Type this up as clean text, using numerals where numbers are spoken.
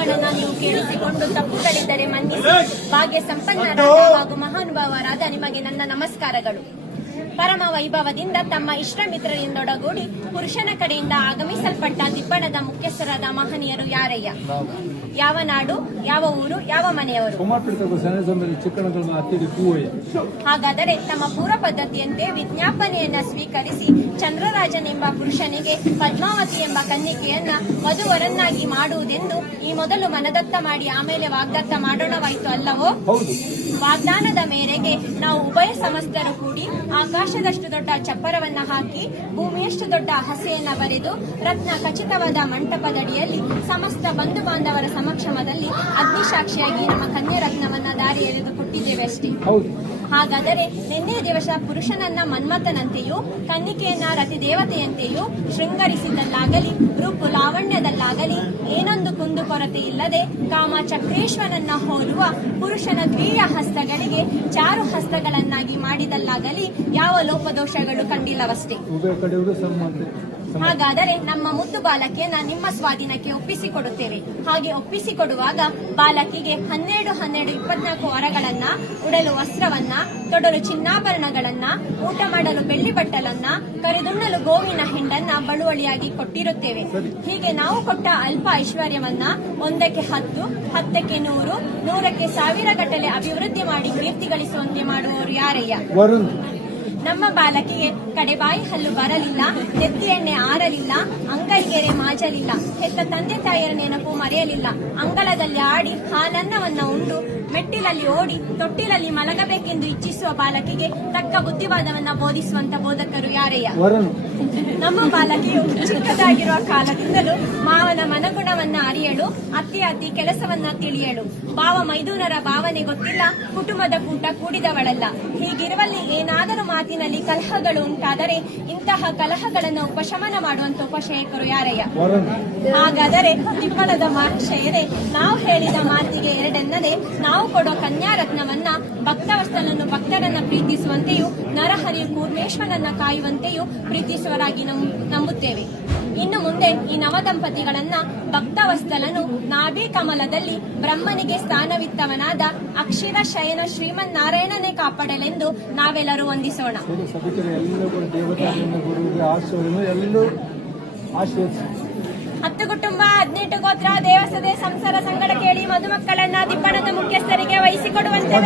ಮಾತುಗಳನ್ನ ನೀವು ಕೇಳಿಸಿಕೊಂಡು ತಪ್ಪುಗಳಿದ್ದರೆ ಮನ್ನಿಸಿ. ಭಾಗ್ಯ ಸಂಪನ್ನರಾದ ಹಾಗೂ ಮಹಾನುಭಾವರಾದ ನಿಮಗೆ ನನ್ನ ನಮಸ್ಕಾರಗಳು. ಪರಮ ವೈಭವದಿಂದ ತಮ್ಮ ಇಷ್ಟ ಮಿತ್ರರಿಂದೊಡಗೂಡಿ ಪುರುಷನ ಕಡೆಯಿಂದ ಆಗಮಿಸಲ್ಪಟ್ಟ ದಿಬ್ಬಣದ ಮುಖ್ಯಸ್ಥರಾದ ಮಹನೀಯರು ಯಾರಯ್ಯ? ಯಾವ ನಾಡು, ಯಾವ ಊರು, ಯಾವ ಮನೆಯವರು? ಹಾಗಾದರೆ ತಮ್ಮ ಪೂರ್ವ ಪದ್ಧತಿಯಂತೆ ವಿಜ್ಞಾಪನೆಯನ್ನ ಸ್ವೀಕರಿಸಿ ಚಂದ್ರರಾಜನೆಂಬ ಪುರುಷನಿಗೆ ಪದ್ಮಾವತಿ ಎಂಬ ಕನ್ನಿಕೆಯನ್ನ ವಧುವರನ್ನಾಗಿ ಮಾಡುವುದೆಂದು ಈ ಮೊದಲು ಮನದತ್ತ ಮಾಡಿ ಆಮೇಲೆ ವಾಗ್ದತ್ತ ಮಾಡೋಣವಾಯಿತು ಅಲ್ಲವೋ? ವಾಗ್ದಾನದ ಮೇರೆಗೆ ನಾವು ಉಭಯ ಸಮಸ್ತರು ಕೂಡಿ ಆಕಾಶದಷ್ಟು ದೊಡ್ಡ ಚಪ್ಪರವನ್ನ ಹಾಕಿ ಭೂಮಿಯಷ್ಟು ದೊಡ್ಡ ಹಸೆಯನ್ನ ಬರೆದು ರತ್ನ ಖಚಿತವಾದ ಮಂಟಪದಡಿಯಲ್ಲಿ ಸಮಸ್ತ ಬಂಧು ಬಾಂಧವರ ಸಮಕ್ಷಮದಲ್ಲಿ ಅಗ್ನಿಸಾಕ್ಷಿಯಾಗಿ ನಮ್ಮ ಕನ್ಯಾ ರತ್ನವನ್ನ ದಾರಿ ಎಳೆದು ಕೊಟ್ಟಿದ್ದೇವೆ ಅಷ್ಟೇ. ಹಾಗಾದರೆ ನಿನ್ನೆ ದಿವಸ ಪುರುಷನನ್ನ ಮನ್ಮಥನಂತೆಯೂ ಕನ್ನಿಕೆಯನ್ನ ರತಿದೇವತೆಯಂತೆಯೂ ಶೃಂಗರಿಸಿದಲ್ಲಾಗಲಿ ರೂಪು ಲಾವಣ್ಯದಲ್ಲಾಗಲಿ ಏನೊಂದು ಕುಂದು ಕೊರತೆ ಇಲ್ಲದೆ ಕಾಮ ಚಕ್ರೇಶ್ವರನನ್ನ ಹೋಲುವ ಪುರುಷನ ದ್ವಿಯ ಹಸ್ತಗಳಿಗೆ ಚಾರು ಹಸ್ತಗಳನ್ನಾಗಿ ಮಾಡಿದಲ್ಲಾಗಲಿ ಯಾವ ಲೋಪದೋಷಗಳು ಕಂಡಿಲ್ಲವಷ್ಟೇ. ಹಾಗಾದರೆ ನಮ್ಮ ಮುದ್ದು ಬಾಲಕಿಯನ್ನ ನಿಮ್ಮ ಸ್ವಾಧೀನಕ್ಕೆ ಒಪ್ಪಿಸಿಕೊಡುತ್ತೇವೆ. ಹಾಗೆ ಒಪ್ಪಿಸಿಕೊಡುವಾಗ ಬಾಲಕಿಗೆ 12-24 ವರಗಳನ್ನ, ಉಡಲು ವಸ್ತ್ರವನ್ನ, ತೊಡಲು ಚಿನ್ನಾಭರಣಗಳನ್ನ, ಊಟ ಮಾಡಲು ಬೆಳ್ಳಿ ಬಟ್ಟಲನ್ನ, ಕರೆದುಣ್ಣಲು ಗೋವಿನ ಹಿಂಡನ್ನ ಬಳುವಳಿಯಾಗಿ ಕೊಟ್ಟಿರುತ್ತೇವೆ. ಹೀಗೆ ನಾವು ಕೊಟ್ಟ ಅಲ್ಪ ಐಶ್ವರ್ಯವನ್ನ 1ಕ್ಕೆ 10, 10ಕ್ಕೆ 100, 100ಕ್ಕೆ 1000 ಗಟ್ಟಲೆ ಅಭಿವೃದ್ಧಿ ಮಾಡಿ ಕೀರ್ತಿ ಗಳಿಸುವಂತೆ ಮಾಡುವವರು ಯಾರಯ್ಯ? ನಮ್ಮ ಬಾಲಕಿಗೆ ಕಡೆಬಾಯಿ ಹಲ್ಲು ಬರಲಿಲ್ಲ, ನೆತ್ತಿ ಎಣ್ಣೆ ಆರಲಿಲ್ಲ, ಅಂಗೈಗೆರೆ ಮಾಜಲಿಲ್ಲ, ಹೆತ್ತ ತಂದೆ ತಾಯಿಯರ ನೆನಪು ಮರೆಯಲಿಲ್ಲ, ಅಂಗಳದಲ್ಲಿ ಆಡಿ ಹಾಲನ್ನವನ್ನ ಉಂಡು ಮೆಟ್ಟಿಲಲ್ಲಿ ಓಡಿ ತೊಟ್ಟಿಲಲ್ಲಿ ಮಲಗಬೇಕೆಂದು ಇಚ್ಛಿಸುವ ಬಾಲಕಿಗೆ ತಕ್ಕ ಬುದ್ಧಿವಾದವನ್ನ ಬೋಧಿಸುವಂತ ಬೋಧಕರು ಯಾರಯ್ಯ? ನಮ್ಮ ಬಾಲಕಿಯು ಚಿಕ್ಕದಾಗಿರುವ ಕಾಲದಿಂದಲೂ ಮಾವನ ಮನಗುಣವನ್ನ ಅರಿಯಲು, ಅತ್ತಿ ಕೆಲಸವನ್ನ ತಿಳಿಯಲು, ಭಾವ ಮೈದುನರ ಭಾವನೆ ಗೊತ್ತಿಲ್ಲ, ಕುಟುಂಬದ ಕೂಟ ಕೂಡಿದವಳಲ್ಲ. ಹೀಗಿರುವಲ್ಲಿ ಏನಾದರೂ ಮಾತಿನಲ್ಲಿ ಕಲಹಗಳು ಉಂಟಾದರೆ ಇಂತಹ ಕಲಹಗಳನ್ನು ಉಪಶಮನ ಮಾಡುವಂತ ಉಪಶಯಕರು ಯಾರಯ್ಯ? ಹಾಗಾದರೆ ದಿಬ್ಬಣದ ಮಹಾಶಯರೇ, ನಾವು ಹೇಳಿದ ಮಾತಿಗೆ ಎರಡೆನ್ನದೆ ನಾವು ಕೊಡೋ ಕನ್ಯಾ ರತ್ನವನ್ನ ಭಕ್ತವಸ್ತನನ್ನು ಭಕ್ತರನ್ನ ಪ್ರೀತಿಸುವಂತೆಯೂ ನರಹರಿಯು ಕೂರ್ಮೇಶ್ವರನ್ನ ಕಾಯುವಂತೆಯೂ ಪ್ರೀತಿಸುವರಾಗಿ ನಂಬುತ್ತೇವೆ. ಇನ್ನು ಮುಂದೆ ಈ ನವದಂಪತಿಗಳನ್ನ ಭಕ್ತವಸ್ತಲನು ನಾಭಿ ಕಮಲದಲ್ಲಿ ಬ್ರಹ್ಮನಿಗೆ ಸ್ಥಾನವಿತ್ತವನಾದ ಅಕ್ಷರ ಶಯನ ಶ್ರೀಮನ್ನಾರಾಯಣನೇ ಕಾಪಾಡಲೆಂದು ನಾವೆಲ್ಲರೂ ವಂದಿಸೋಣ. ಹತ್ತು ಕುಟುಂಬ 18 ಗೋತ್ರ ದೇವಸದೆ ಸಂಸಾರ ಸಂಗಡ ಕೇಳಿ ಮಧುಮಕ್ಕಳನ್ನ ದಿಬ್ಬಣದ ಮುಖ್ಯಸ್ಥರಿಗೆ ವಹಿಸಿಕೊಡುವಂತೆ